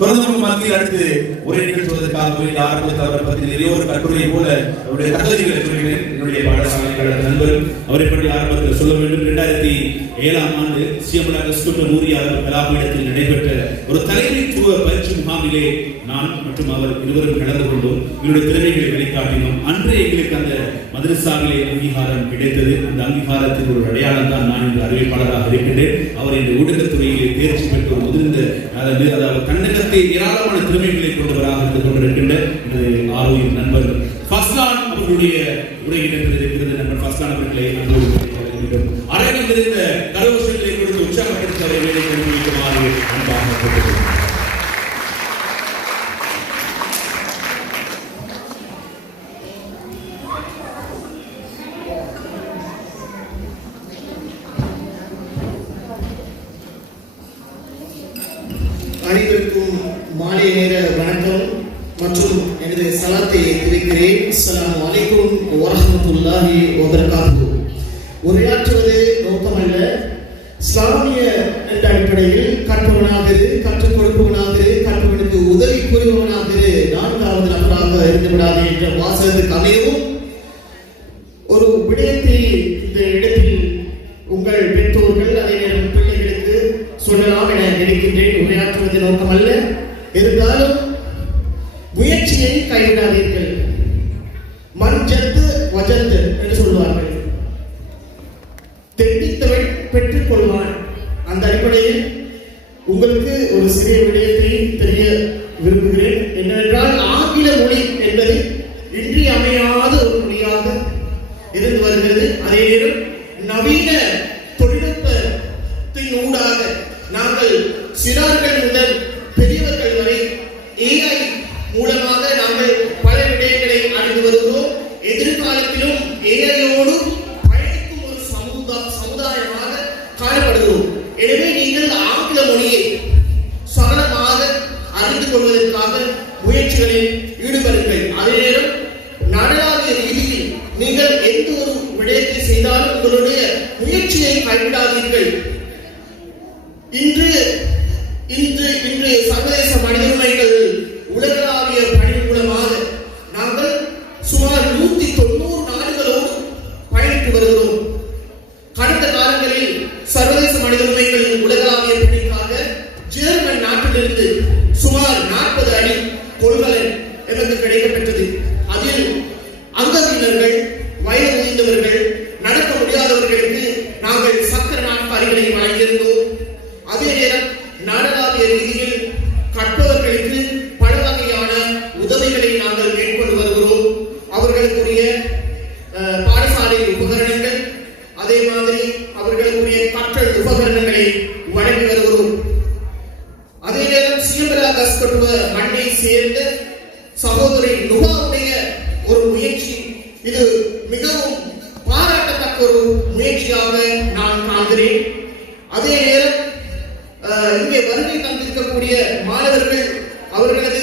தொடர்ந்து மத்தியில் அடுத்து உரை நிகழ்த்துவதற்காக ஆரம்பித்த அவரை பற்றி நிறைய ஒரு கட்டுரை போல அவருடைய தகுதிகளை சொல்கிறேன். என்னுடைய பாடசாலை நண்பர் அவரை பற்றி ஆரம்பத்தில் சொல்ல வேண்டும். 2007ஆம் ஆண்டு சிஎம்ஆர் அகஸ்ட் மூரியார் கலாபீடத்தில் நடைபெற்ற ஒரு தலைமைத்துவ பயிற்சி முகாமிலே நான் மற்றும் அவர் இருவரும் கலந்து கொண்டோம். என்னுடைய திறமைகளை வெளிக்காட்டினோம். அன்றே எங்களுக்கு அந்த மதரசாவிலே அங்கீகாரம் கிடைத்தது. அந்த அங்கீகாரத்தின் ஒரு அடையாளம் தான் நான் இன்று அறிவிப்பாளராக இருக்கின்றேன். அவர் இந்த ஊடகத்துறையிலே தேர்ச்சி பெற்ற ஒரு முதிர்ந்த அதாவது தன்னகத்தை ஏராளமான திறமைகளை கொண்டவராக இருந்து கொண்டிருக்கின்ற எனது ஆரோக்கிய நண்பர் ஃபஸ்லான் அவர்களுடைய உரையிடத்தில் இருக்கிறது. நண்பர் ஃபஸ்லான் அவர்களை அரங்கில் இருந்த கரகோஷங்களை கொடுத்து உற்சாகப்படுத்த வேலை கொண்டிருக்குமாறு அன்பாக கேட்டுக்கொள்கிறேன். அனைவருக்கும் மாலை நேர வணக்கம் மற்றும் எனது சலாத்தை தெரிவிக்கிறேன். அஸ்ஸலாமு அலைக்கும் வரஹ்மத்துல்லாஹி வபரகாத்துஹு. உரையாற்றுவது நோக்கமல்ல, இஸ்லாமிய என்ற அடிப்படையில் கற்பவனாக கற்றுக் கொடுப்பவனாக கற்பவனுக்கு உதவி புரிபவனாக 4வது நபராக இருந்து விடாது என்ற வாசகத்துக்கு அமையவும் ஒரு விடயத்தை இந்த இடத்தில் உங்கள் பெற்றோர்கள் அதே நேரம் பிள்ளைகளுக்கு சொல்லலாம் என நினைக்கின்றேன். உரையாற்றுவது நோக்கமல்ல, இருந்தாலும் முயற்சியை கைவிடாதீர்கள். மஞ்சத்து வஜந்து என்று சொல்வார்கள். தெரிவித்தவன் பெற்றுக் கொள்வான். அந்த அடிப்படையில் உங்களுக்கு ஒரு சிறிய விடயத்தை தெரிய விரும்புகிறேன். என்னவென்றால் ஆங்கில மொழி என்பது இன்றியமையாத ஒரு மொழியாக இருந்து வருகிறது. அதே நேரம் நவீன தொழில்நுட்பத்தின் ஊடாக நாங்கள் சிறார்கள் முதல் பெரியவர்கள் வரை AI மூலமாக நாங்கள் பல விடயங்களை அறிந்து வருகிறோம். எதிர்காலத்திலும் AI-யோடு பயணிக்கும் ஒரு சமுதாயமாக காணப்படுகிறோம். எனவே நீங்கள் ஆங்கில மொழியை சரளமாக அறிந்து கொள்வதற்காக முயற்சிகளில் ஈடுபடுங்கள். அதே நேரம் நாடளாவிய ரீதியில் நீங்கள் எந்த ஒரு விடயத்தை செய்தாலும் உங்களுடைய முயற்சியை கைவிடாதீர்கள். இன்று சர்வதேச மனித உரிமைகள் உலகளாவிய பணி மூலமாக நாங்கள் சுமார் 190 நாடுகளோடு பயணித்து வருகிறோம். கடந்த காலங்களில் சர்வதேச மனித உரிமைகள் உலகளாவிய பணிக்காக ஜெர்மன் நாட்டிலிருந்து சுமார் 40 அடி கொள்கலன் எமக்கு கிடைக்கப்பெற்றது. அதில் அங்கவீனர்கள், வயது முதிர்ந்தவர்கள், நடக்க முடியாதவர்களுக்கு நாங்கள் சக்கர நாற்காலிகளை வழங்கியிருந்தோம். அதே நேரம் நாடளாவிய ரீதியில் கற்பவர்களுக்கு பல வகையான உதவிகளை நாங்கள் மேற்கொண்டு வருகிறோம். அவர்களுக்குரிய பாடசாலை உபகரணங்கள், அதே மாதிரி அவர்களுக்குரிய கற்றல் உபகரணங்களை வழங்கி வருகிறோம். அதே நேரம் சிஎம்ஆர் அகஸ்ட் மண்ணை சேர்ந்த சகோதரி நுகாவுடைய ஒரு முயற்சி, இது மிகவும் பாராட்டத்தக்க ஒரு முயற்சியாக நான் காண்கிறேன். அதே நேரம் இங்கே வருகை தந்திருக்கக்கூடிய மாணவர்கள் அவர்களது